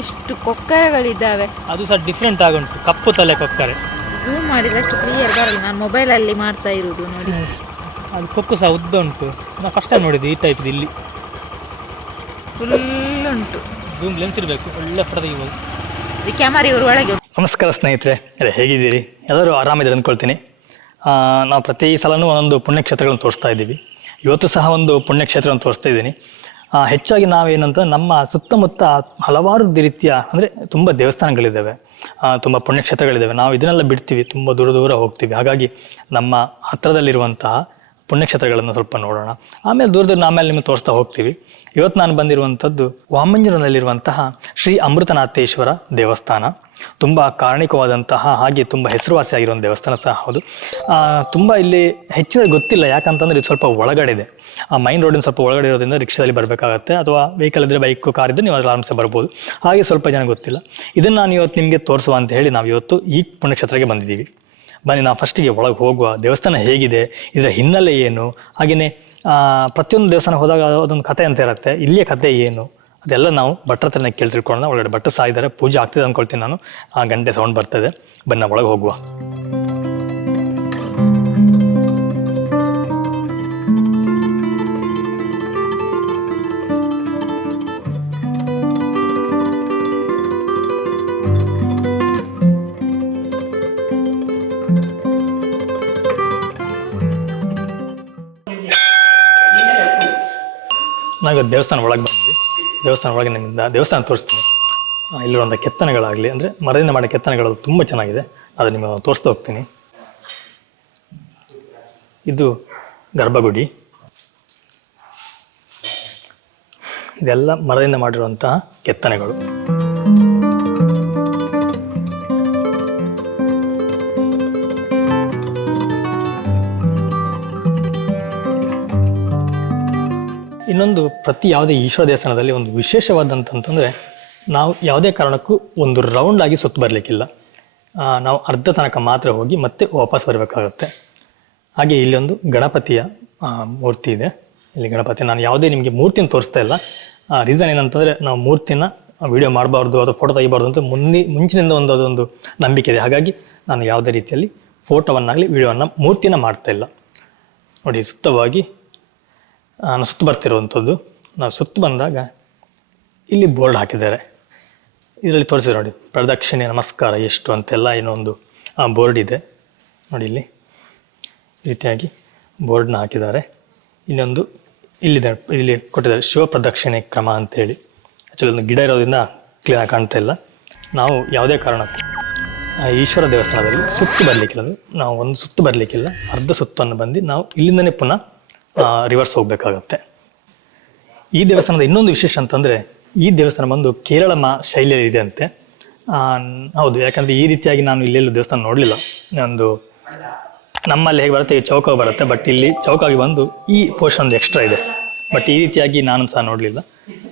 ಎಷ್ಟು ಕೊಕ್ಕರೆಗಳಿದ್ದಾವೆ. ಅದು ಸಹ ಡಿಫ್ರೆಂಟ್ ಆಗುಂಟು, ಕಪ್ಪು ತಲೆ ಕೊಕ್ಕರೆ. ಝೂಮ್ ಮಾಡಿದ್ರೆ ಅಷ್ಟು ಕ್ಲಿಯರ್ ಬರಲ್ಲ, ನಾನು ಮೊಬೈಲಲ್ಲಿ ಮಾಡ್ತಾ ಇರೋದು ನೋಡಿ. ಅದು ಕೊಕ್ಕು ಸಹ ಉದ್ದ ಉಂಟು, ನಾನು ಫಸ್ಟ್ ಟೈಮ್ ನೋಡಿದ್ದು ಈ ಟೈಪ್ ಇಲ್ಲಿ ಫುಲ್ ಉಂಟು. ಝೂಮ್ ಲೆನ್ಸ್ ಇರಬೇಕು, ಒಳ್ಳೆ ಫೋಟೋ ತೆಗಿಬೋದು. ಈ ಕ್ಯಾಮರಾ ಇವರು ಒಳಗೆ. ನಮಸ್ಕಾರ ಸ್ನೇಹಿತರೆ, ಹೇಗಿದ್ದೀರಿ? ಎಲ್ಲರೂ ಆರಾಮಿದ್ದೀರಿ ಅಂದ್ಕೊಳ್ತೀನಿ. ನಾವು ಪ್ರತಿ ಸಲನೂ ಒಂದೊಂದು ಪುಣ್ಯಕ್ಷೇತ್ರಗಳನ್ನು ತೋರಿಸ್ತಾ ಇದ್ದೀವಿ. ಇವತ್ತು ಸಹ ಒಂದು ಪುಣ್ಯಕ್ಷೇತ್ರವನ್ನು ತೋರಿಸ್ತಾ ಇದ್ದೀನಿ. ಹೆಚ್ಚಾಗಿ ನಾವೇನಂತ ನಮ್ಮ ಸುತ್ತಮುತ್ತ ಹಲವಾರು ರೀತಿಯ ಅಂದರೆ ತುಂಬ ದೇವಸ್ಥಾನಗಳಿದ್ದಾವೆ, ತುಂಬ ಪುಣ್ಯಕ್ಷೇತ್ರಗಳಿದ್ದಾವೆ. ನಾವು ಇದನ್ನೆಲ್ಲ ಬಿಡ್ತೀವಿ, ತುಂಬ ದೂರ ದೂರ ಹೋಗ್ತೀವಿ. ಹಾಗಾಗಿ ನಮ್ಮ ಹತ್ತಿರದಲ್ಲಿರುವಂತಹ ಪುಣ್ಯಕ್ಷೇತ್ರಗಳನ್ನು ಸ್ವಲ್ಪ ನೋಡೋಣ, ಆಮೇಲೆ ದೂರದಲ್ಲಿ ಆಮೇಲೆ ನಿಮಗೆ ತೋರಿಸ್ತಾ ಹೋಗ್ತೀವಿ. ಇವತ್ತು ನಾನು ಬಂದಿರುವಂಥದ್ದು ವಾಮಂಜೂರಿನಲ್ಲಿರುವಂತಹ ಶ್ರೀ ಅಮೃತನಾಥೇಶ್ವರ ದೇವಸ್ಥಾನ. ತುಂಬ ಕಾರಣಿಕವಾದಂತಹ ಹಾಗೆ ತುಂಬ ಹೆಸರುವಾಸಿಯಾಗಿರುವಂಥ ದೇವಸ್ಥಾನ ಸಹ ಹೌದು. ತುಂಬ ಇಲ್ಲಿ ಹೆಚ್ಚಿನ ಗೊತ್ತಿಲ್ಲ, ಯಾಕಂತಂದರೆ ಇದು ಸ್ವಲ್ಪ ಒಳಗಡೆ ಇದೆ. ಮೈನ್ ರೋಡಿನ ಸ್ವಲ್ಪ ಒಳಗಡೆ ಇರೋದ್ರಿಂದ ರಿಕ್ಷಾದಲ್ಲಿ ಬರಬೇಕಾಗತ್ತೆ, ಅಥವಾ ವೆಹಿಕಲ್ ಇದ್ದರೆ ಬೈಕು ಕಾರ್ ಇದ್ದರೆ ನೀವು ಆರಾಮ್ಸೆ ಬರ್ಬೋದು. ಹಾಗೆ ಸ್ವಲ್ಪ ಜನ ಗೊತ್ತಿಲ್ಲ. ಇದನ್ನು ನಾನು ಇವತ್ತು ನಿಮಗೆ ತೋರಿಸುವ ಅಂತ ಹೇಳಿ ನಾವು ಇವತ್ತು ಈ ಪುಣ್ಯಕ್ಷೇತ್ರಕ್ಕೆ ಬಂದಿದ್ದೀವಿ. ಬನ್ನಿ ನಾವು ಫಸ್ಟಿಗೆ ಒಳಗೆ ಹೋಗುವ. ದೇವಸ್ಥಾನ ಹೇಗಿದೆ, ಇದರ ಹಿನ್ನೆಲೆ ಏನು, ಹಾಗೆಯೇ ಪ್ರತಿಯೊಂದು ದೇವಸ್ಥಾನ ಹೋದಾಗ ಅದೊಂದು ಕಥೆ ಅಂತ ಇರುತ್ತೆ. ಇಲ್ಲಿಯ ಕಥೆ ಏನು ಅದೆಲ್ಲ ನಾವು ಭಟ್ರ ಹತ್ರನೇ ಕೇಳಿ ತಿಳ್ಕೊಳ್ಳೋಣ. ಒಳಗಡೆ ಭಟ್ರು ಸಹ ಇದ್ದಾರೆ, ಪೂಜೆ ಆಗ್ತಿದೆ ಅಂದ್ಕೊಳ್ತೀನಿ ನಾನು. ಗಂಟೆ ಸೌಂಡ್ ಬರ್ತದೆ. ಬನ್ನಿ ನಾವು ಒಳಗೆ ಹೋಗುವ. ನಾವೀಗ ದೇವಸ್ಥಾನ ಒಳಗೆ ಬಂದ್ವಿ. ದೇವಸ್ಥಾನ ಒಳಗೆ ನಿಮ್ಮಿಂದ ದೇವಸ್ಥಾನ ತೋರಿಸ್ತೀನಿ. ಇಲ್ಲಿರುವಂಥ ಕೆತ್ತನೆಗಳಾಗಲಿ, ಅಂದರೆ ಮರದಿಂದ ಮಾಡೋ ಕೆತ್ತನೆಗಳು ತುಂಬ ಚೆನ್ನಾಗಿದೆ, ಅದು ನಿಮಗೆ ತೋರಿಸ್ತಾ ಹೋಗ್ತೀನಿ. ಇದು ಗರ್ಭಗುಡಿ. ಇದೆಲ್ಲ ಮರದಿಂದ ಮಾಡಿರುವಂತಹ ಕೆತ್ತನೆಗಳು. ಇನ್ನೊಂದು, ಪ್ರತಿ ಯಾವುದೇ ಈಶ್ವರ ದೇವಸ್ಥಾನದಲ್ಲಿ ಒಂದು ವಿಶೇಷವಾದಂತಂದರೆ ನಾವು ಯಾವುದೇ ಕಾರಣಕ್ಕೂ ಒಂದು ರೌಂಡ್ ಆಗಿ ಸುತ್ತು ಬರಲಿಕ್ಕಿಲ್ಲ. ನಾವು ಅರ್ಧ ತನಕ ಮಾತ್ರ ಹೋಗಿ ಮತ್ತೆ ವಾಪಸ್ ಬರಬೇಕಾಗತ್ತೆ. ಹಾಗೆ ಇಲ್ಲೊಂದು ಗಣಪತಿಯ ಮೂರ್ತಿ ಇದೆ. ಇಲ್ಲಿ ಗಣಪತಿ, ನಾನು ಯಾವುದೇ ನಿಮಗೆ ಮೂರ್ತಿನ ತೋರಿಸ್ತಾ ಇಲ್ಲ. ರೀಸನ್ ಏನಂತಂದರೆ ನಾವು ಮೂರ್ತಿನ ವಿಡಿಯೋ ಮಾಡಬಾರ್ದು ಅಥವಾ ಫೋಟೋ ತೆಗಿಬಾರ್ದು ಅಂತ ಮುಂಚಿನಿಂದ ಅದೊಂದು ನಂಬಿಕೆ ಇದೆ. ಹಾಗಾಗಿ ನಾನು ಯಾವುದೇ ರೀತಿಯಲ್ಲಿ ಫೋಟೋವನ್ನಾಗಲಿ ವಿಡಿಯೋವನ್ನು ಮೂರ್ತಿನ ಮಾಡ್ತಾ ಇಲ್ಲ. ನೋಡಿ, ಸುತ್ತವಾಗಿ ನಾನು ಸುತ್ತು ಬರ್ತಿರುವಂಥದ್ದು. ನಾವು ಸುತ್ತು ಬಂದಾಗ ಇಲ್ಲಿ ಬೋರ್ಡ್ ಹಾಕಿದ್ದಾರೆ. ಇದರಲ್ಲಿ ತೋರಿಸಿದ್ರು ನೋಡಿ, ಪ್ರದಕ್ಷಿಣೆ ನಮಸ್ಕಾರ ಎಷ್ಟು ಅಂತೆಲ್ಲ ಏನೋ ಒಂದು ಬೋರ್ಡ್ ಇದೆ ನೋಡಿ. ಈ ರೀತಿಯಾಗಿ ಬೋರ್ಡ್ನ ಹಾಕಿದ್ದಾರೆ. ಇನ್ನೊಂದು ಇಲ್ಲಿ ಕೊಟ್ಟಿದ್ದಾರೆ, ಶಿವ ಪ್ರದಕ್ಷಿಣೆ ಕ್ರಮ ಅಂತೇಳಿ. ಆ್ಯಕ್ಚುಲಿ ಒಂದು ಗಿಡ ಇರೋದ್ರಿಂದ ಕ್ಲೀನಾಗಿ ಕಾಣ್ತಾ ಇಲ್ಲ. ನಾವು ಯಾವುದೇ ಕಾರಣಕ್ಕೂ ಈಶ್ವರ ದೇವಸ್ಥಾನದಲ್ಲಿ ಸುತ್ತು ಬರಲಿಕ್ಕಿಲ್ಲ. ನಾವು ಒಂದು ಸುತ್ತು ಬರಲಿಕ್ಕಿಲ್ಲ, ಅರ್ಧ ಸುತ್ತನ್ನು ಬಂದು ನಾವು ಇಲ್ಲಿಂದನೇ ಪುನಃ ರಿವರ್ಸ್ ಹೋಗಬೇಕಾಗತ್ತೆ. ಈ ದೇವಸ್ಥಾನದ ಇನ್ನೊಂದು ವಿಶೇಷ ಅಂತಂದರೆ, ಈ ದೇವಸ್ಥಾನ ಬಂದು ಕೇರಳ ಶೈಲಿಯಲ್ಲಿ ಇದೆ ಅಂತೆ. ಹೌದು, ಯಾಕಂದರೆ ಈ ರೀತಿಯಾಗಿ ನಾನು ಇಲ್ಲೆಲ್ಲೂ ದೇವಸ್ಥಾನ ನೋಡಲಿಲ್ಲ. ಒಂದು ನಮ್ಮಲ್ಲಿ ಹೇಗೆ ಬರುತ್ತೆ ಈ ಚೌಕ ಬರುತ್ತೆ, ಬಟ್ ಇಲ್ಲಿ ಚೌಕಾಗಿ ಬಂದು ಈ ಪೋರ್ಷನ್ ಒಂದು ಎಕ್ಸ್ಟ್ರಾ ಇದೆ. ಬಟ್ ಈ ರೀತಿಯಾಗಿ ನಾನು ಸಹ ನೋಡಲಿಲ್ಲ.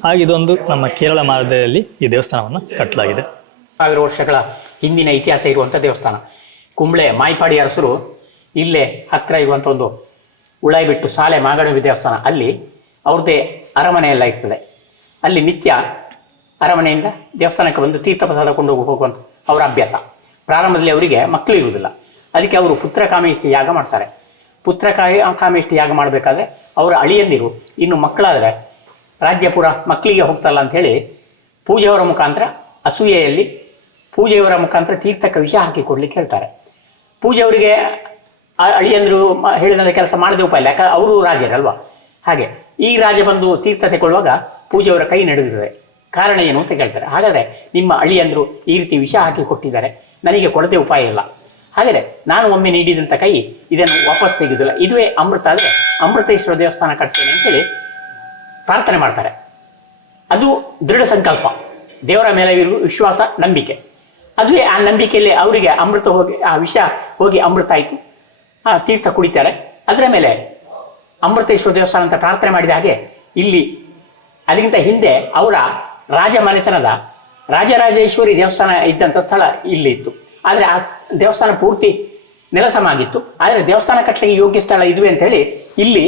ಹಾಗೆ ಇದೊಂದು ನಮ್ಮ ಕೇರಳ ಮಾದರಿಯಲ್ಲಿ ಈ ದೇವಸ್ಥಾನವನ್ನು ಕಟ್ಟಲಾಗಿದೆ. 1000 ವರ್ಷಗಳ ಹಿಂದಿನ ಇತಿಹಾಸ ಇರುವಂಥ ದೇವಸ್ಥಾನ. ಕುಂಬ್ಳೆ ಮಾಯ್ಪಾಡಿ ಅರಸರು ಇಲ್ಲೇ ಹತ್ತಿರ ಇರುವಂಥ ಒಂದು ಉಳಾಯಿಬಿಟ್ಟು ಸಾಲೆ ಮಾಗಣವಿ ದೇವಸ್ಥಾನ, ಅಲ್ಲಿ ಅವ್ರದ್ದೇ ಅರಮನೆ ಎಲ್ಲ ಇರ್ತದೆ. ಅಲ್ಲಿ ನಿತ್ಯ ಅರಮನೆಯಿಂದ ದೇವಸ್ಥಾನಕ್ಕೆ ಬಂದು ತೀರ್ಥಪ್ರಸಾದ ಕೊಂಡು ಹೋಗುವಂಥ ಅವರ ಅಭ್ಯಾಸ. ಪ್ರಾರಂಭದಲ್ಲಿ ಅವರಿಗೆ ಮಕ್ಕಳು ಇರುವುದಿಲ್ಲ, ಅದಕ್ಕೆ ಅವರು ಪುತ್ರಕಾಮೇಷ್ಟಿ ಯಾಗ ಮಾಡ್ತಾರೆ. ಕಾಮೇಷ್ಟಿ ಯಾಗ ಮಾಡಬೇಕಾದ್ರೆ ಅವರ ಅಳಿಯಂದಿರು ಇನ್ನು ಮಕ್ಕಳಾದರೆ ರಾಜ್ಯಪುರ ಮಕ್ಕಳಿಗೆ ಹೋಗ್ತಲ್ಲ ಅಂಥೇಳಿ ಪೂಜೆಯವರ ಮುಖಾಂತರ, ಅಸೂಯೆಯಲ್ಲಿ ಪೂಜೆಯವರ ಮುಖಾಂತರ ತೀರ್ಥಕ್ಕೆ ವಿಷ ಹಾಕಿ ಕೊಡ್ಲಿಕ್ಕೆ ಹೇಳ್ತಾರೆ. ಪೂಜೆಯವರಿಗೆ ಅಳಿಯಂದರು ಹೇಳಿದಂಥ ಕೆಲಸ ಮಾಡದೆ ಉಪಾಯ ಇಲ್ಲ, ಯಾಕಂದ್ರೆ ಅವರು ರಾಜರಲ್ವಾ. ಹಾಗೆ ಈ ರಾಜ ಬಂದು ತೀರ್ಥ ತೆಗೊಳ್ಳುವಾಗ ಪೂಜೆಯವರ ಕೈ ನಡೆದಿದೆ, ಕಾರಣ ಏನು ಅಂತ ಕೇಳ್ತಾರೆ. ಹಾಗಾದರೆ ನಿಮ್ಮ ಅಳಿಯಂದರು ಈ ರೀತಿ ವಿಷ ಹಾಕಿ ಕೊಟ್ಟಿದ್ದಾರೆ, ನನಗೆ ಕೊಡದೆ ಉಪಾಯ ಇಲ್ಲ. ಹಾಗಾದರೆ ನಾನು ಒಮ್ಮೆ ನೀಡಿದಂಥ ಕೈ ಇದನ್ನು ವಾಪಸ್ ತೆಗೆದಿಲ್ಲ, ಇದುವೇ ಅಮೃತ ಆದರೆ ಅಮೃತೇಶ್ವರ ದೇವಸ್ಥಾನ ಕಟ್ತೇನೆ ಅಂತೇಳಿ ಪ್ರಾರ್ಥನೆ ಮಾಡ್ತಾರೆ. ಅದು ದೃಢ ಸಂಕಲ್ಪ, ದೇವರ ಮೇಲೆ ವಿಶ್ವಾಸ, ನಂಬಿಕೆ. ಅದುವೇ ಆ ನಂಬಿಕೆಯಲ್ಲಿ ಅವರಿಗೆ ಅಮೃತ ಹೋಗಿ, ಆ ವಿಷ ಹೋಗಿ ಅಮೃತ ಆಯಿತು. ತೀರ್ಥ ಕುಡಿತಾರೆ. ಅದರ ಮೇಲೆ ಅಮೃತೇಶ್ವರ ದೇವಸ್ಥಾನ ಅಂತ ಪ್ರಾರ್ಥನೆ ಮಾಡಿದ ಹಾಗೆ ಇಲ್ಲಿ ಅದಕ್ಕಿಂತ ಹಿಂದೆ ಅವರ ರಾಜಮನೆತನದ ರಾಜರಾಜೇಶ್ವರಿ ದೇವಸ್ಥಾನ ಇದ್ದಂಥ ಸ್ಥಳ ಇಲ್ಲಿ ಇತ್ತು. ಆದರೆ ಆ ದೇವಸ್ಥಾನ ಪೂರ್ತಿ ನೆಲಸಮ ಆಗಿತ್ತು. ಆದರೆ ದೇವಸ್ಥಾನ ಕಟ್ಟಲಿಕ್ಕೆ ಯೋಗ್ಯ ಸ್ಥಳ ಇದುವೆ ಅಂತ ಹೇಳಿ ಇಲ್ಲಿ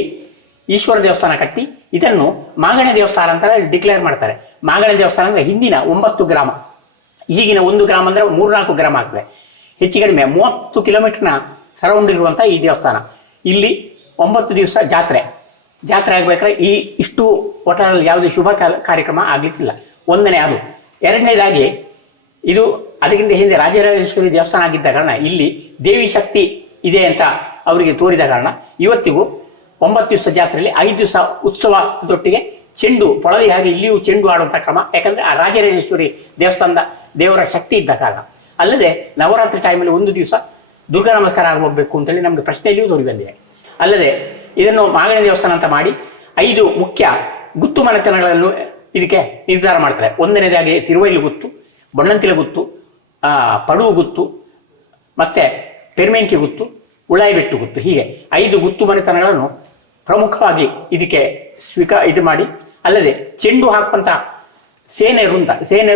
ಈಶ್ವರ ದೇವಸ್ಥಾನ ಕಟ್ಟಿ ಇದನ್ನು ಮಾಗಣೆ ದೇವಸ್ಥಾನ ಅಂತ ಡಿಕ್ಲೇರ್ ಮಾಡ್ತಾರೆ. ಮಾಗಣ ದೇವಸ್ಥಾನ ಅಂದರೆ ಹಿಂದಿನ 9 ಗ್ರಾಮ, ಈಗಿನ 1 ಗ್ರಾಮ ಅಂದರೆ 3-4 ಗ್ರಾಮ ಆಗ್ತದೆ. ಹೆಚ್ಚು ಕಡಿಮೆ 30 ಕಿಲೋಮೀಟರ್ನ ಸರೌಂಡ್ ಇರುವಂಥ ಈ ದೇವಸ್ಥಾನ. ಇಲ್ಲಿ 9 ದಿವಸ ಜಾತ್ರೆ ಆಗಬೇಕಾದ್ರೆ ಇಷ್ಟು ಒಟ್ಟಾರಲ್ಲಿ ಯಾವುದೇ ಶುಭ ಕಾರ್ಯಕ್ರಮ ಆಗಲಿಕ್ಕಿಲ್ಲ. ಒಂದನೇ ಅದು. ಎರಡನೇದಾಗಿ ಇದು ಅದಕ್ಕಿಂತ ಹಿಂದೆ ರಾಜರಾಜೇಶ್ವರಿ ದೇವಸ್ಥಾನ ಆಗಿದ್ದ ಕಾರಣ ಇಲ್ಲಿ ದೇವಿ ಶಕ್ತಿ ಇದೆ ಅಂತ ಅವರಿಗೆ ತೋರಿದ ಕಾರಣ ಇವತ್ತಿಗೂ 9 ದಿವಸ ಜಾತ್ರೆಯಲ್ಲಿ 5 ದಿವಸ ಉತ್ಸವದೊಟ್ಟಿಗೆ ಚೆಂಡು ಪೊಳದಿ ಹಾಗೆ ಇಲ್ಲಿಯೂ ಚೆಂಡು ಆಡುವಂಥ ಕ್ರಮ. ಯಾಕಂದರೆ ಆ ರಾಜರಾಜೇಶ್ವರಿ ದೇವಸ್ಥಾನದ ದೇವರ ಶಕ್ತಿ ಇದ್ದ ಕಾರಣ. ಅಲ್ಲದೆ ನವರಾತ್ರಿ ಟೈಮಲ್ಲಿ 1 ದಿವಸ ದುರ್ಗಾ ನಮಸ್ಕಾರ ಆಗೋಗ್ಬೇಕು ಅಂತೇಳಿ ನಮಗೆ ಪ್ರಶ್ನೆಯಲ್ಲಿಯೂ ತೋರಿ ಬಂದಿದೆ. ಅಲ್ಲದೆ ಇದನ್ನು ಮಾಗಣ ದೇವಸ್ಥಾನ ಅಂತ ಮಾಡಿ 5 ಮುಖ್ಯ ಗುತ್ತು ಮನೆತನಗಳನ್ನು ಇದಕ್ಕೆ ನಿರ್ಧಾರ ಮಾಡ್ತಾರೆ. ಒಂದನೇದಾಗಿ ತಿರುವೈಲು ಗುತ್ತು, ಬಣ್ಣಂತಿಲ ಗುತ್ತು, ಪಡುವು ಗುತ್ತು, ಮತ್ತೆ ಪೆರ್ಮೆಂಕಿ ಗುತ್ತು, ಉಳಾಯಿಬೆಟ್ಟು ಗುತ್ತು, ಹೀಗೆ 5 ಗುತ್ತು ಮನೆತನಗಳನ್ನು ಪ್ರಮುಖವಾಗಿ ಇದಕ್ಕೆ ಇದು ಮಾಡಿ, ಅಲ್ಲದೆ ಚೆಂಡು ಹಾಕುವಂಥ ಸೇನೆಯರು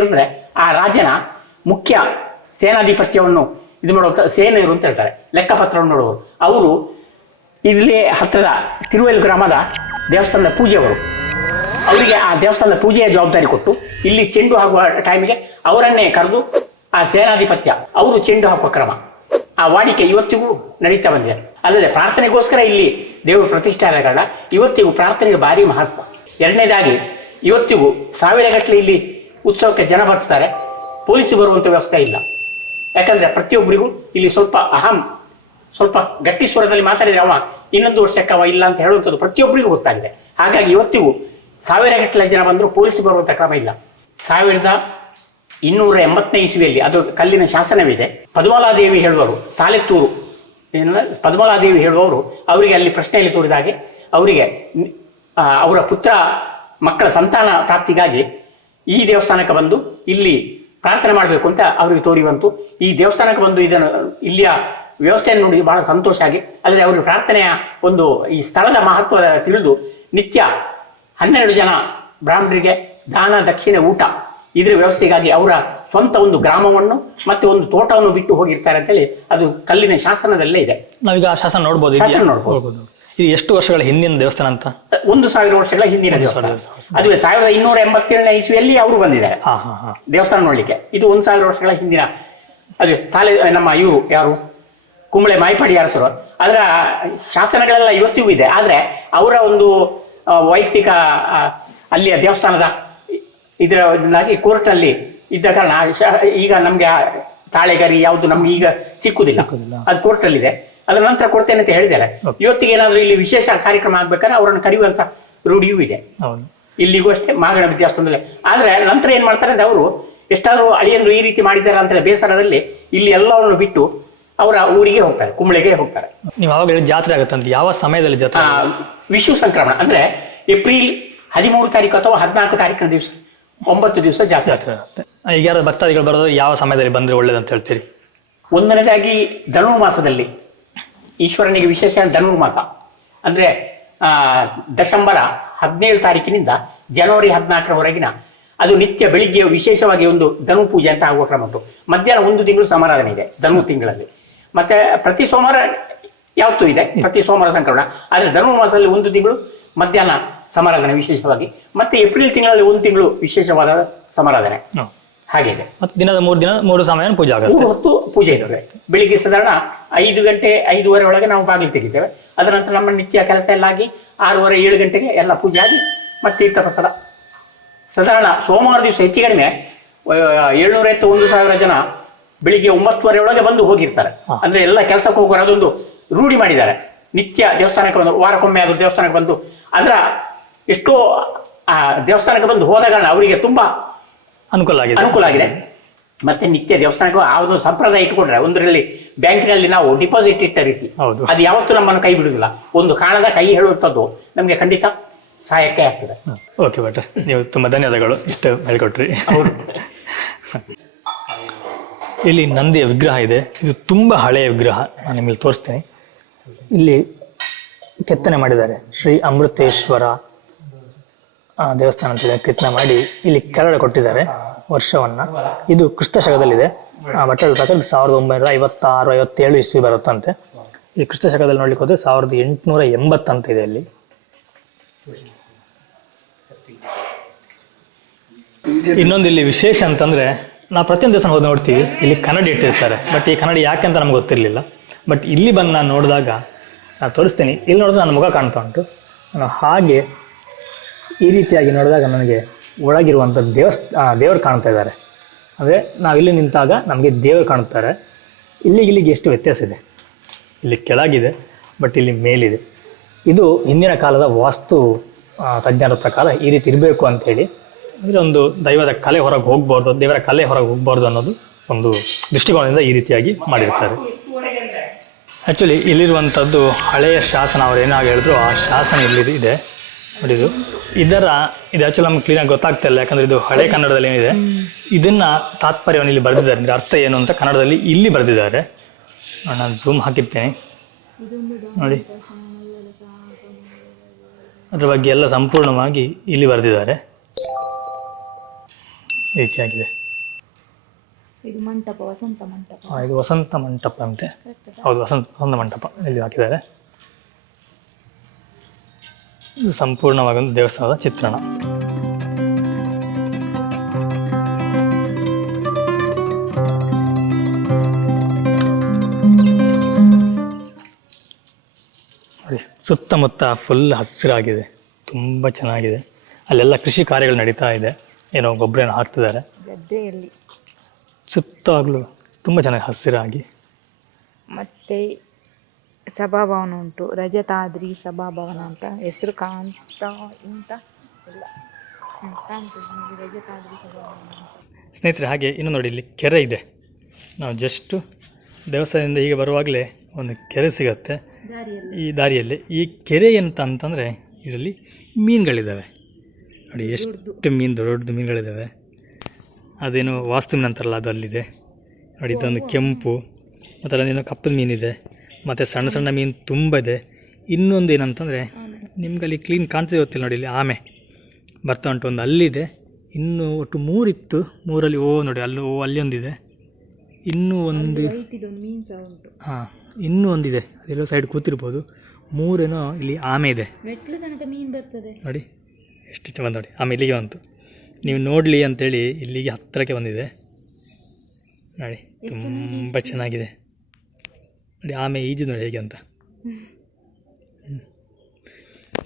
ಅಂದರೆ ಆ ರಾಜನ ಮುಖ್ಯ ಸೇನಾಧಿಪತ್ಯವನ್ನು ಇದು ಮಾಡುವಂಥ ಸೇನೆಯರು ಅಂತ ಹೇಳ್ತಾರೆ, ಲೆಕ್ಕಪತ್ರವನ್ನು ನೋಡುವರು. ಅವರು ಇಲ್ಲಿ ಹತ್ತಿರದ ತಿರುವೈಲು ಗ್ರಾಮದ ದೇವಸ್ಥಾನದ ಪೂಜೆಯವರು. ಅವರಿಗೆ ಆ ದೇವಸ್ಥಾನದ ಪೂಜೆಯ ಜವಾಬ್ದಾರಿ ಕೊಟ್ಟು ಇಲ್ಲಿ ಚೆಂಡು ಹಾಕುವ ಟೈಮಿಗೆ ಅವರನ್ನೇ ಕರೆದು ಆ ಸೇನಾಧಿಪತ್ಯ ಅವರು ಚೆಂಡು ಹಾಕುವ ಕ್ರಮ, ಆ ವಾಡಿಕೆ ಇವತ್ತಿಗೂ ನಡೀತಾ ಬಂದಿದೆ. ಅಲ್ಲದೆ ಪ್ರಾರ್ಥನೆಗೋಸ್ಕರ ಇಲ್ಲಿ ದೇವರು ಪ್ರತಿಷ್ಠೆ ಆದ ಕಾರಣ ಇವತ್ತಿಗೂ ಪ್ರಾರ್ಥನೆಗೆ ಭಾರಿ ಮಹತ್ವ. ಎರಡನೇದಾಗಿ ಇವತ್ತಿಗೂ 1000 ಗಟ್ಟಲೆ ಇಲ್ಲಿ ಉತ್ಸವಕ್ಕೆ ಜನ ಬರ್ತಾರೆ. ಪೊಲೀಸ್ ಬರುವಂಥ ವ್ಯವಸ್ಥೆ ಇಲ್ಲ. ಯಾಕಂದ್ರೆ ಪ್ರತಿಯೊಬ್ಬರಿಗೂ ಇಲ್ಲಿ ಸ್ವಲ್ಪ ಗಟ್ಟಿ ಸ್ವರದಲ್ಲಿ ಮಾತಾಡಿದ್ರೆ ಅವ ಇನ್ನೊಂದು ವರ್ಷಕ್ಕೆ ಅವ ಇಲ್ಲ ಅಂತ ಹೇಳುವಂಥದ್ದು ಪ್ರತಿಯೊಬ್ಬರಿಗೂ ಗೊತ್ತಾಗಿದೆ. ಹಾಗಾಗಿ ಇವತ್ತಿಗೂ 1000 ಗಟ್ಟಲೆ ಜನ ಬಂದರೂ ಪೊಲೀಸ್ ಬರುವಂಥ ಕ್ರಮ ಇಲ್ಲ. 1280ನೇ ಇಸ್ವಿಯಲ್ಲಿ ಅದು ಕಲ್ಲಿನ ಶಾಸನವಿದೆ. ಪದ್ಮಲಾದೇವಿ ಹೇಳುವರು, ಸಾಲೆತ್ತೂರು ಪದ್ಮಲಾದೇವಿ ಹೇಳುವವರು ಅವರಿಗೆ ಅಲ್ಲಿ ಪ್ರಶ್ನೆಯಲ್ಲಿ ತೋರಿದ ಹಾಗೆ ಅವರಿಗೆ ಅವರ ಮಕ್ಕಳ ಸಂತಾನ ಪ್ರಾಪ್ತಿಗಾಗಿ ಈ ದೇವಸ್ಥಾನಕ್ಕೆ ಬಂದು ಇಲ್ಲಿ ಪ್ರಾರ್ಥನೆ ಮಾಡಬೇಕು ಅಂತ ಅವರಿಗೆ ತೋರಿ ಬಂತು. ಈ ದೇವಸ್ಥಾನಕ್ಕೆ ಬಂದು ಇದನ್ನು ಇಲ್ಲಿಯ ವ್ಯವಸ್ಥೆಯನ್ನು ನೋಡಿ ಬಹಳ ಸಂತೋಷ ಆಗಿ, ಅಲ್ಲದೆ ಅವರಿಗೆ ಪ್ರಾರ್ಥನೆಯ ಈ ಸ್ಥಳದ ಮಹತ್ವ ತಿಳಿದು ನಿತ್ಯ 12 ಜನ ಬ್ರಾಹ್ಮಣರಿಗೆ ದಾನ ದಕ್ಷಿಣೆ ಊಟ ಇದರ ವ್ಯವಸ್ಥೆಗಾಗಿ ಅವರ ಸ್ವಂತ ಒಂದು ಗ್ರಾಮವನ್ನು ಮತ್ತೆ ಒಂದು ತೋಟವನ್ನು ಬಿಟ್ಟು ಹೋಗಿರ್ತಾರೆ ಅಂತೇಳಿ ಅದು ಕಲ್ಲಿನ ಶಾಸನದಲ್ಲೇ ಇದೆ. ನಾವೀಗ ಆ ಶಾಸನ ನೋಡ್ಬೋದು. ಇದು ಎಷ್ಟು ವರ್ಷಗಳ ಹಿಂದಿನ ದೇವಸ್ಥಾನ ಅಂತ? 1000 ವರ್ಷಗಳ ಹಿಂದಿನ ದೇವಸ್ಥಾನ. ಅದು 1287ನೇ ಇಸ್ವಿಯಲ್ಲಿ ಅವರು ಬಂದಿದ್ದಾರೆ ದೇವಸ್ಥಾನ ನೋಡ್ಲಿಕ್ಕೆ. ಇದು 1000 ವರ್ಷಗಳ ಹಿಂದಿನ ಅದು ನಮ್ಮ ಇವರು ಯಾರು ಕುಂಬಳೆ ಮಾಯ್ಪಾಡಿ ಅರಸರು ಅದರ ಶಾಸನಗಳೆಲ್ಲ ಇವತ್ತಿಗೂ ಇದೆ. ಆದರೆ ಅವರ ಒಂದು ವೈಯಕ್ತಿಕ ಅಲ್ಲಿಯ ದೇವಸ್ಥಾನದ ಇದರಿಂದಾಗಿ ಕೋರ್ಟಲ್ಲಿ ಇದ್ದ ಕಾರಣ ಈಗ ನಮಗೆ ತಾಳೆಗರಿ ಯಾವುದು ನಮ್ಗೆ ಈಗ ಸಿಕ್ಕುದಿಲ್ಲ, ಅದು ಕೋರ್ಟಲ್ಲಿದೆ. ಅದರ ನಂತರ ಕೊಡ್ತೇನೆ ಅಂತ ಹೇಳಿದ್ದಾರೆ. ಇವತ್ತಿಗೆ ಏನಾದರೂ ಇಲ್ಲಿ ವಿಶೇಷ ಕಾರ್ಯಕ್ರಮ ಆಗ್ಬೇಕಾದ್ರೆ ಅವರನ್ನು ಕರೆಯುವಂತ ರೂಢಿಯೂ ಇದೆ. ಇಲ್ಲಿಗೂ ಅಷ್ಟೇ ಮಾಗಣ ವಿದ್ಯಾಸ್ಥಾನದಲ್ಲಿ. ಆದ್ರೆ ನಂತರ ಏನ್ ಮಾಡ್ತಾರೆ ಅಂದ್ರೆ ಅವರು ಎಷ್ಟಾದ್ರೂ ಅಳಿಯಂದ್ರು ಈ ರೀತಿ ಮಾಡಿದ್ದಾರೆ ಅಂತ ಬೇಸರದಲ್ಲಿ ಇಲ್ಲಿ ಎಲ್ಲವನ್ನು ಬಿಟ್ಟು ಅವರ ಊರಿಗೆ ಹೋಗ್ತಾರೆ, ಕುಂಬಳೆಗೆ ಹೋಗ್ತಾರೆ. ನೀವು ಯಾವಾಗ ಜಾತ್ರೆ ಆಗುತ್ತಂತ ಯಾವ ಸಮಯದಲ್ಲಿ ಜಾತ್ರೆ? ವಿಷು ಸಂಕ್ರಮಣ ಅಂದ್ರೆ ಏಪ್ರಿಲ್ 13 ತಾರೀಕು ಅಥವಾ 14 ತಾರೀಕಿನ ದಿವಸ 9 ದಿವಸ ಜಾತ್ರೆ ಆಗುತ್ತೆ. ಈಗ ಯಾರು ಭಕ್ತಾದಿಗಳು ಬರೋದು ಯಾವ ಸಮಯದಲ್ಲಿ ಬಂದ್ರೆ ಒಳ್ಳೇದಂತ ಹೇಳ್ತೀರಿ? ಒಂದನೇದಾಗಿ ಧನುರ್ಮಾಸದಲ್ಲಿ ಈಶ್ವರನಿಗೆ ವಿಶೇಷ ಧನುರ್ಮಾಸ ಅಂದ್ರೆ ಡಿಸೆಂಬರ್ 17 ತಾರೀಕಿನಿಂದ ಜನವರಿ 14ರವರೆಗಿನ ಅದು ನಿತ್ಯ ಬೆಳಿಗ್ಗೆ ವಿಶೇಷವಾಗಿ ಒಂದು ಧನು ಪೂಜೆ ಅಂತ ಆಗುವ ಕ್ರಮ ಉಂಟು. ಮಧ್ಯಾಹ್ನ 1 ತಿಂಗಳು ಸಮಾರಾಧನೆ ಇದೆ ಧನು ತಿಂಗಳಲ್ಲಿ. ಮತ್ತೆ ಪ್ರತಿ ಸೋಮವಾರ ಯಾವತ್ತೂ ಇದೆ, ಪ್ರತಿ ಸೋಮವಾರ ಸಂಕ್ರಮಣ. ಆದರೆ ಧನುರ್ಮಾಸದಲ್ಲಿ 1 ತಿಂಗಳು ಮಧ್ಯಾಹ್ನ ಸಮಾರಾಧನೆ ವಿಶೇಷವಾಗಿ, ಮತ್ತೆ ಏಪ್ರಿಲ್ ತಿಂಗಳಲ್ಲಿ 1 ತಿಂಗಳು ವಿಶೇಷವಾದ ಸಮಾರಾಧನೆ ಹಾಗೆ ಇದೆ. ದಿನದ 3 ದಿನ 3 ಸಮಯ ಪೂಜೆ ಆಗುತ್ತೆ. 3 ಹೊತ್ತು ಪೂಜೆ ಇರ್ತದೆ. ಬೆಳಿಗ್ಗೆ ಸಾಧಾರಣ 5 ಗಂಟೆ 5:30 ಒಳಗೆ ನಾವು ಬಾಗಿಲು ತೆಗಿತೇವೆ. ಅದರ ನಂತರ ನಮ್ಮ ನಿತ್ಯ ಕೆಲಸ ಎಲ್ಲ ಆಗಿ 6:30 7 ಗಂಟೆಗೆ ಎಲ್ಲ ಪೂಜೆ ಆಗಿ ಮತ್ತೆ ತೀರ್ಥಪ್ರಸಾದ. ಸಾಧಾರಣ ಸೋಮವಾರ ದಿವಸ ಹೆಚ್ಚು ಕಡಿಮೆ 701,000 ಜನ ಬೆಳಿಗ್ಗೆ 9:30 ಒಳಗೆ ಬಂದು ಹೋಗಿರ್ತಾರೆ. ಅಂದ್ರೆ ಎಲ್ಲ ಕೆಲಸಕ್ಕೆ ಹೋಗೋರು ಅದೊಂದು ರೂಢಿ ಮಾಡಿದ್ದಾರೆ. ನಿತ್ಯ ದೇವಸ್ಥಾನಕ್ಕೆ ಬಂದು ವಾರಕ್ಕೊಮ್ಮೆ ಅದು ದೇವಸ್ಥಾನಕ್ಕೆ ಬಂದು ಅದರ ಎಷ್ಟೋ ದೇವಸ್ಥಾನಕ್ಕೆ ಬಂದು ಹೋದ ಕಾರಣ ಅವರಿಗೆ ತುಂಬಾ ಅನುಕೂಲ ಆಗಿದೆ. ಮತ್ತೆ ನಿತ್ಯ ದೇವಸ್ಥಾನಕ್ಕೆ ಯಾವುದೋ ಸಂಪ್ರದಾಯ ಇಟ್ಕೊಂಡ್ರೆ ಒಂದರಲ್ಲಿ ಬ್ಯಾಂಕಿನಲ್ಲಿ ನಾವು ಡಿಪಾಸಿಟ್ ಇಟ್ಟ ರೀತಿ ಅದು ಯಾವತ್ತೂ ನಮ್ಮನ್ನು ಕೈ ಬಿಡುದಿಲ್ಲ. ಒಂದು ಕಾಣದ ಕೈ ಹೇಳುವಂಥದ್ದು ನಮಗೆ ಖಂಡಿತ ಸಹಾಯಕ್ಕೆ ಆಗ್ತದೆ. ಓಕೆ ಭಟ್ರೆ, ನೀವು ತುಂಬಾ ಧನ್ಯವಾದಗಳು ಇಷ್ಟು ಹೇಳಿಕೊಟ್ರಿ. ಇಲ್ಲಿ ನಂದಿಯ ವಿಗ್ರಹ ಇದೆ. ಇದು ತುಂಬಾ ಹಳೆಯ ವಿಗ್ರಹ. ನಾನು ನಿಮಗೆ ತೋರಿಸ್ತೀನಿ. ಇಲ್ಲಿ ಕೆತ್ತನೆ ಮಾಡಿದ್ದಾರೆ. ಶ್ರೀ ಅಮೃತೇಶ್ವರ ದೇವಸ್ಥಾನ ಅಂತ ಕೆತ್ತನೆ ಮಾಡಿ ಇಲ್ಲಿ ಕೆಳಗಡೆ ಕೊಟ್ಟಿದ್ದಾರೆ ವರ್ಷವನ್ನ. ಇದು ಕ್ರಿಸ್ತ ಶಕದಲ್ಲಿದೆ. ಭಟ್ರ ಪ್ರಕಾರ 1956-57 ಇಸ್ವಿ ಬರುತ್ತಂತೆ. ಈ ಕ್ರಿಸ್ತ ಶಕದಲ್ಲಿ ನೋಡ್ಲಿಕ್ಕೆ ಹೋದ್ರೆ 1880 ಅಂತ ಇದೆ ಅಲ್ಲಿ. ಇನ್ನೊಂದು ಇಲ್ಲಿ ವಿಶೇಷ ಅಂತಂದರೆ ನಾವು ಪ್ರತಿಯೊಂದು ದಿವಸ ಹೋಗಿ ನೋಡ್ತೀವಿ, ಇಲ್ಲಿ ಕನ್ನಡಿ ಇಟ್ಟಿರ್ತಾರೆ. ಬಟ್ ಈ ಕನ್ನಡಿ ಯಾಕೆ ಅಂತ ನಮ್ಗೆ ಗೊತ್ತಿರಲಿಲ್ಲ. ಬಟ್ ಇಲ್ಲಿ ಬಂದು ನಾನು ನೋಡಿದಾಗ ನಾನು ತೋರಿಸ್ತೀನಿ. ಇಲ್ಲಿ ನೋಡಿದ್ರೆ ನನ್ನ ಮುಖ ಕಾಣ್ತಾ ಉಂಟು. ನಾನು ಹಾಗೆ ಈ ರೀತಿಯಾಗಿ ನೋಡಿದಾಗ ನನಗೆ ಒಳಗಿರುವಂಥ ದೇವರು ಕಾಣ್ತಾ ಇದ್ದಾರೆ. ಅಂದರೆ ನಾವು ಇಲ್ಲಿ ನಿಂತಾಗ ನಮಗೆ ದೇವರು ಕಾಣುತ್ತಾರೆ. ಇಲ್ಲಿಗೆ ಎಷ್ಟು ವ್ಯತ್ಯಾಸ ಇದೆ. ಇಲ್ಲಿ ಕೆಳಗಿದೆ, ಬಟ್ ಇಲ್ಲಿ ಮೇಲಿದೆ. ಇದು ಹಿಂದಿನ ಕಾಲದ ವಾಸ್ತು ತಜ್ಞರ ಪ್ರಕಾರ ಈ ರೀತಿ ಇರಬೇಕು ಅಂಥೇಳಿ. ಅಂದರೆ ಒಂದು ದೈವದ ಕಲೆ ಹೊರಗೆ ಹೋಗ್ಬಾರ್ದು, ದೇವರ ಕಲೆ ಹೊರಗೆ ಹೋಗ್ಬಾರ್ದು ಅನ್ನೋದು ಒಂದು ದೃಷ್ಟಿಕೋನದಿಂದ ಈ ರೀತಿಯಾಗಿ ಮಾಡಿರ್ತಾರೆ. ಆ್ಯಕ್ಚುಲಿ ಇಲ್ಲಿರುವಂಥದ್ದು ಹಳೆಯ ಶಾಸನ. ಅವ್ರು ಏನಾಗಿ ಹೇಳಿದ್ರು ಆ ಶಾಸನ ಇಲ್ಲಿ ಇದೆ ನೋಡಿ. ಇದು ಆ್ಯಕ್ಚುಲಿ ನಮ್ಗೆ ಕ್ಲೀನಾಗಿ ಗೊತ್ತಾಗ್ತಾ ಇಲ್ಲ, ಯಾಕಂದರೆ ಇದು ಹಳೆ ಕನ್ನಡದಲ್ಲಿ ಏನಿದೆ ಇದನ್ನು ತಾತ್ಪರ್ಯವನ್ನು ಇಲ್ಲಿ ಬರೆದಿದ್ದಾರೆ. ಅಂದರೆ ಅರ್ಥ ಏನು ಅಂತ ಕನ್ನಡದಲ್ಲಿ ಇಲ್ಲಿ ಬರೆದಿದ್ದಾರೆ. ನಾನು ಝೂಮ್ ಹಾಕಿರ್ತೇನೆ ನೋಡಿ. ಅದ್ರ ಬಗ್ಗೆ ಎಲ್ಲ ಸಂಪೂರ್ಣವಾಗಿ ಇಲ್ಲಿ ಬರೆದಿದ್ದಾರೆ. ಈ ರೀತಿಯಾಗಿದೆ. ಇದು ಮಂಟಪ, ವಸಂತ ಮಂಟಪ. ಇದು ವಸಂತ ಮಂಟಪ ಅಂತೆ. ಹೌದು, ವಸಂತ ಮಂಟಪ ಇಲ್ಲಿ ಹಾಕಿದ್ದಾರೆ. ಇದು ಸಂಪೂರ್ಣವಾಗಿ ಒಂದು ದೇವಸ್ಥಾನದ ಚಿತ್ರಣ. ಸುತ್ತಮುತ್ತ ಫುಲ್ ಹಸಿರಾಗಿದೆ, ತುಂಬ ಚೆನ್ನಾಗಿದೆ. ಅಲ್ಲೆಲ್ಲ ಕೃಷಿ ಕಾರ್ಯಗಳು ನಡೀತಾ ಇದೆ. ಏನೋ ಗೊಬ್ಬರ ಏನೋ ಹಾಕ್ತಿದ್ದಾರೆ ಗದ್ದೆಯಲ್ಲಿ. ಸುತ್ತವಾಗಲೂ ತುಂಬ ಚೆನ್ನಾಗಿ ಹಸಿರಾಗಿ. ಮತ್ತು ಸಭಾಭವನ ಉಂಟು, ರಜತಾದ್ರಿ ಸಭಾಭವನ ಅಂತ ಹೆಸರು ಕಾಣ್ತಾ ಉಂಟ ಇಲ್ಲ ಕಾಣ್ತದೆ ನನಗೆ, ರಜತಾದ್ರಿ ಸಭಾಭವನ. ಸ್ನೇಹಿತರೆ, ಹಾಗೆ ಇನ್ನು ನೋಡಿ ಇಲ್ಲಿ ಕೆರೆ ಇದೆ. ನಾವು ಜಸ್ಟು ದೇವಸ್ಥಾನದಿಂದ ಹೀಗೆ ಬರುವಾಗಲೇ ಒಂದು ಕೆರೆ ಸಿಗುತ್ತೆ ಈ ದಾರಿಯಲ್ಲಿ. ಈ ಕೆರೆ ಅಂತಂದರೆ ಇದರಲ್ಲಿ ಮೀನುಗಳಿದ್ದಾವೆ ನೋಡಿ. ಎಷ್ಟು ಮೀನು, ದೊಡ್ಡ ಮೀನುಗಳಿದ್ದಾವೆ. ಅದೇನು ವಾಸ್ತು ಮೀನು ಅಂತಾರಲ್ಲ, ಅದು ಅಲ್ಲಿದೆ ನೋಡಿ. ಇದೊಂದು ಕೆಂಪು, ಮತ್ತು ಅಲ್ಲೊಂದೇನೋ ಕಪ್ಪದ ಮೀನಿದೆ, ಮತ್ತು ಸಣ್ಣ ಸಣ್ಣ ಮೀನು ತುಂಬ ಇದೆ. ಇನ್ನೊಂದು ಏನಂತಂದರೆ ನಿಮ್ಗೆ ಅಲ್ಲಿ ಕ್ಲೀನ್ ಕಾಣ್ತಿದೆ ಗೊತ್ತಿಲ್ಲ ನೋಡಿ, ಇಲ್ಲಿ ಆಮೆ ಬರ್ತಾ ಉಂಟು. ಒಂದು ಅಲ್ಲಿದೆ, ಇನ್ನೂ ಒಟ್ಟು 3 ಇತ್ತು. 3ರಲ್ಲಿ ನೋಡಿ ಅಲ್ಲಿ ಒಂದಿದೆ, ಇನ್ನೂ ಒಂದು ಹಾಂ ಇನ್ನೂ ಒಂದಿದೆ, ಅದೆಲ್ಲೋ ಸೈಡ್ ಕೂತಿರ್ಬೋದು. 3 ಏನೋ ಇಲ್ಲಿ ಆಮೆ ಇದೆ ನೋಡಿ. ಎಷ್ಟು ಚೆನ್ನಾಗಿ ನೋಡಿ. ಆಮೆ ಇಲ್ಲಿಗೆ ಬಂತು, ನೀವು ನೋಡಲಿ ಅಂಥೇಳಿ ಇಲ್ಲಿಗೆ ಹತ್ತಿರಕ್ಕೆ ಬಂದಿದೆ ನೋಡಿ. ತುಂಬ ಚೆನ್ನಾಗಿದೆ ನೋಡಿ. ಆಮೆ ಈಜು ನೋಡಿ ಹೇಗೆ ಅಂತ.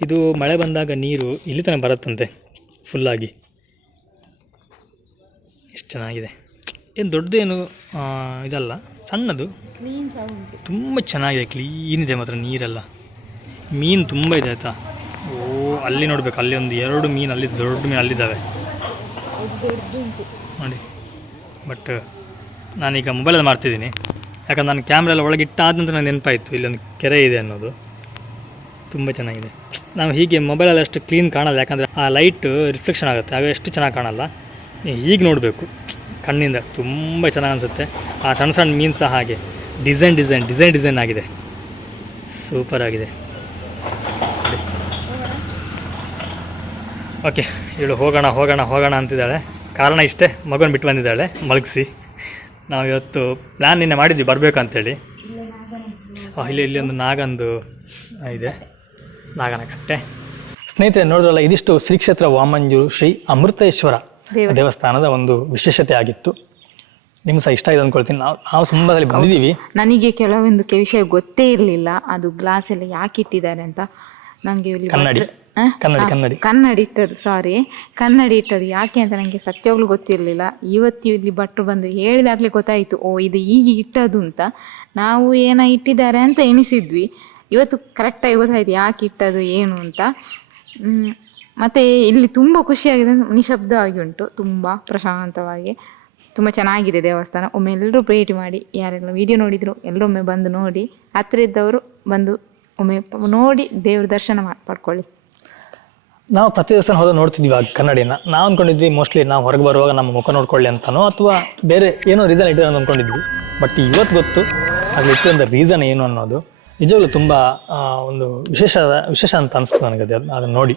ಇದು ಮಳೆ ಬಂದಾಗ ನೀರು ಇಲ್ಲಿ ತನಕ ಬರುತ್ತಂತೆ ಫುಲ್ಲಾಗಿ. ಎಷ್ಟು ಚೆನ್ನಾಗಿದೆ. ಏನು ದೊಡ್ಡದೇನು ಇದಲ್ಲ, ಸಣ್ಣದು, ತುಂಬ ಚೆನ್ನಾಗಿದೆ. ಕ್ಲೀನ್ ಇದೆ ಮಾತ್ರ ನೀರೆಲ್ಲ. ಮೀನು ತುಂಬ ಇದೆ ಆಯಿತಾ. ಅಲ್ಲಿ ನೋಡಬೇಕು, ಅಲ್ಲಿ ಒಂದು 2 ಮೀನು, ಅಲ್ಲಿ ದೊಡ್ಡ ಮೀನು ಅಲ್ಲಿದ್ದಾವೆ ನೋಡಿ. ಬಟ್ ನಾನೀಗ ಮೊಬೈಲಲ್ಲಿ ಮಾಡ್ತಿದ್ದೀನಿ, ಯಾಕಂದ್ರೆ ನಾನು ಕ್ಯಾಮ್ರೆಲ್ಲ ಒಳಗಿಟ್ಟಾದ ನಂತರ ನನಗೆ ನೆನಪಾಯಿತು ಇಲ್ಲೊಂದು ಕೆರೆ ಇದೆ ಅನ್ನೋದು. ತುಂಬ ಚೆನ್ನಾಗಿದೆ. ನಾವು ಹೀಗೆ ಮೊಬೈಲಲ್ಲಿ ಅಷ್ಟು ಕ್ಲೀನ್ ಕಾಣಲ್ಲ, ಯಾಕಂದರೆ ಆ ಲೈಟ್ ರಿಫ್ಲೆಕ್ಷನ್ ಆಗುತ್ತೆ, ಆಗ ಎಷ್ಟು ಚೆನ್ನಾಗಿ ಕಾಣಲ್ಲ. ಹೀಗೆ ನೋಡಬೇಕು ಕಣ್ಣಿಂದ, ತುಂಬ ಚೆನ್ನಾಗಿ ಅನಿಸುತ್ತೆ. ಆ ಸಣ್ಣ ಸಣ್ಣ ಮೀನು ಸಹ ಹಾಗೆ ಡಿಸೈನ್ ಆಗಿದೆ, ಸೂಪರ್ ಆಗಿದೆ. ಓಕೆ, ಇವಳು ಹೋಗೋಣ ಅಂತಿದ್ದಾಳೆ. ಕಾರಣ ಇಷ್ಟೇ, ಮಗನ ಬಿಟ್ಟು ಬಂದಿದ್ದಾಳೆ ಮಲಗಿಸಿ. ನಾವು ಇವತ್ತು ಪ್ಲ್ಯಾನ್ ನಿನ್ನೆ ಮಾಡಿದ್ವಿ ಬರಬೇಕು ಅಂಥೇಳಿ. ಇಲ್ಲಿ ಒಂದು ನಾಗಂದು ಇದೆ, ನಾಗನ ಕಟ್ಟೆ. ಸ್ನೇಹಿತರೆ ನೋಡಿದ್ರಲ್ಲ, ಇದಿಷ್ಟು ಶ್ರೀ ಕ್ಷೇತ್ರ ವಾಮಂಜೂರು ಶ್ರೀ ಅಮೃತೇಶ್ವರ ದೇವಸ್ಥಾನದ ಒಂದು ವಿಶೇಷತೆ ಆಗಿತ್ತು. ನಿಮ್ಗೆ ಸಹ ಇಷ್ಟ ಆಗಿದೆ ಅಂದ್ಕೊಳ್ತೀನಿ. ನಾವು ಸುಮ್ಮದಲ್ಲಿ ಬಂದಿದ್ದೀವಿ. ನನಗೆ ಕೆಲವೊಂದು ವಿಷಯ ಗೊತ್ತೇ ಇರಲಿಲ್ಲ, ಅದು ಗ್ಲಾಸ್ ಎಲ್ಲ ಯಾಕೆ ಇಟ್ಟಿದ್ದಾರೆ ಅಂತ. ನನಗೆ ಕನ್ನಡಿ ಇಟ್ಟದ್ದು ಯಾಕೆ ಅಂತ ನನಗೆ ಸತ್ಯವಾಗ್ಲೂ ಗೊತ್ತಿರಲಿಲ್ಲ. ಇವತ್ತು ಇಲ್ಲಿ ಭಟ್ರು ಬಂದು ಹೇಳಿದಾಗಲೇ ಗೊತ್ತಾಯಿತು, ಇದು ಹೀಗೆ ಇಟ್ಟದು ಅಂತ. ನಾವು ಏನೋ ಇಟ್ಟಿದ್ದಾರೆ ಅಂತ ಎಣಿಸಿದ್ವಿ, ಇವತ್ತು ಕರೆಕ್ಟಾಗಿ ಗೊತ್ತಾಯಿತು ಯಾಕೆ ಇಟ್ಟದು ಏನು ಅಂತ. ಮತ್ತು ಇಲ್ಲಿ ತುಂಬ ಖುಷಿಯಾಗಿದೆ, ನಿಶಬ್ದವಾಗಿ ಉಂಟು, ತುಂಬ ಪ್ರಶಾಂತವಾಗಿ, ತುಂಬ ಚೆನ್ನಾಗಿದೆ ದೇವಸ್ಥಾನ. ಒಮ್ಮೆ ಎಲ್ಲರೂ ಭೇಟಿ ಮಾಡಿ, ಯಾರೆಲ್ಲ ವೀಡಿಯೋ ನೋಡಿದ್ರು ಎಲ್ಲರೊಮ್ಮೆ ಬಂದು ನೋಡಿ, ಹತ್ತಿರ ಇದ್ದವರು ಬಂದು ಒಮ್ಮೆ ನೋಡಿ ದೇವ್ರ ದರ್ಶನ ಪಡ್ಕೊಳ್ಳಿ. ನಾವು ಪ್ರತಿ ದೇವಸ್ಥಾನ ಹೋದ ನೋಡ್ತಿದ್ವಿ ಆ ಕನ್ನಡಿನ. ನಾವು ಅಂದ್ಕೊಂಡಿದ್ವಿ ಮೋಸ್ಟ್ಲಿ ನಾವು ಹೊರಗೆ ಬರುವಾಗ ನಮ್ಮ ಮುಖ ನೋಡ್ಕೊಳ್ಳಿ ಅಂತನೋ ಅಥವಾ ಬೇರೆ ಏನೋ ರೀಸನ್ ಇಟ್ಟಿರೋ ಅಂದ್ಕೊಂಡಿದ್ವಿ. ಬಟ್ ಇವತ್ತು ಗೊತ್ತು ಅಲ್ಲಿ ಇಟ್ಟಿರೋ ರೀಸನ್ ಏನು ಅನ್ನೋದು. ನಿಜವಾಗ್ಲೂ ತುಂಬ ಒಂದು ವಿಶೇಷ ಅಂತ ಅನಿಸ್ತು ನನಗೆ. ಅದನ್ನು ನೋಡಿ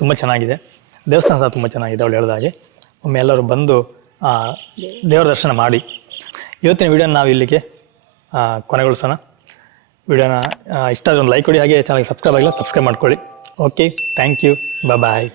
ತುಂಬ ಚೆನ್ನಾಗಿದೆ. ದೇವಸ್ಥಾನ ಸಹ ತುಂಬ ಚೆನ್ನಾಗಿದೆ ಅವಳು ಹೇಳಿದ ಹಾಗೆ. ಒಮ್ಮೆ ಎಲ್ಲರೂ ಬಂದು ದೇವರ ದರ್ಶನ ಮಾಡಿ. ಇವತ್ತಿನ ವಿಡಿಯೋನ ನಾವು ಇಲ್ಲಿಗೆ ಕೊನೆಗೊಳಿಸೋಣ. ವಿಡಿಯೋನ ಇಷ್ಟ ಆದರೆ ಒಂದು ಲೈಕ್ ಕೊಡಿ, ಹಾಗೆ ಚಾನಲ್ಗೆ ಸಬ್ಸ್ಕ್ರೈಬ್ ಆಗಿಲ್ಲ ಸಬ್ಸ್ಕ್ರೈಬ್ ಮಾಡ್ಕೊಳ್ಳಿ. Okay, thank you, bye.